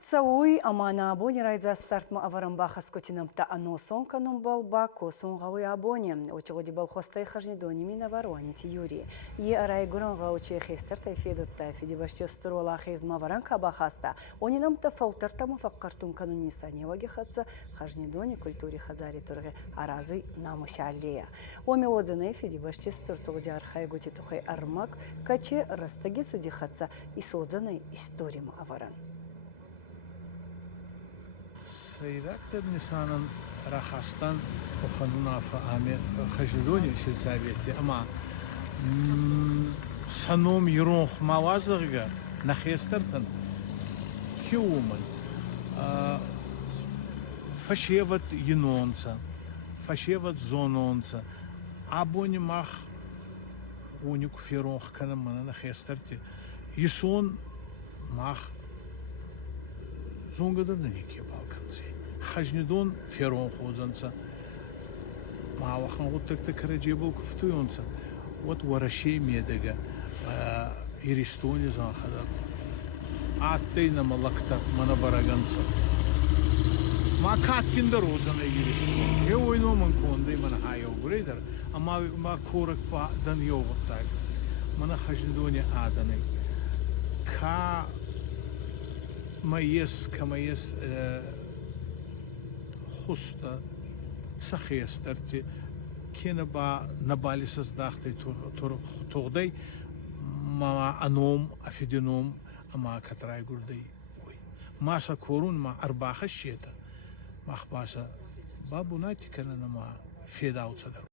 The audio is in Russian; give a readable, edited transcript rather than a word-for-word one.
Цауи амана абони райза стартма аварамбаха скотинамта аносон канун балба косон гауи абони. Очогоди балхостай хажнидони мина варуанити Юрий. Е арай гуран гаучи хестер тайфедут тайфеди башче строла хезма варанка бахаста. Они намта фалтарта мафаккартун кануни саневаги хатса хажнидони культури хазари турге аразуй намушаллея. Оми отзаны феди башче стортугди архай гути тухай армак каче растаги суди хатса и содзанай историма аваран. Sayraktar Nisan'ın rahastan o kanuna faami xajidoni silsabiyeti ama sanom yronx mawazırga naxestartan kiuman fashevat yinonsa fashevat zononsa aboni mach unik fironx kanam mana naxestarti yison mach Zongadan neki balkansi. Hajnidon feron xozansa. Ma waxan guttak karajebul kuftuyonsa. Wat warashe medega iristoni zan khadar. Attayna malakta mana baragansa. Ma katkinda rozana iristoni. He oyno man konday mana hayo greder. Ama ma korak pa dan yoguttak. Mana hajnidoni adanay. Ka ميس كميس خستا سخيسترتي كينا با نباليسز داختي تغدي ما انوم افيدينوم اما كتراي غردي وي ما سكورون ما ارباخ الشيتا ما خباسا بابو ناتي كان ما فيداو تصدر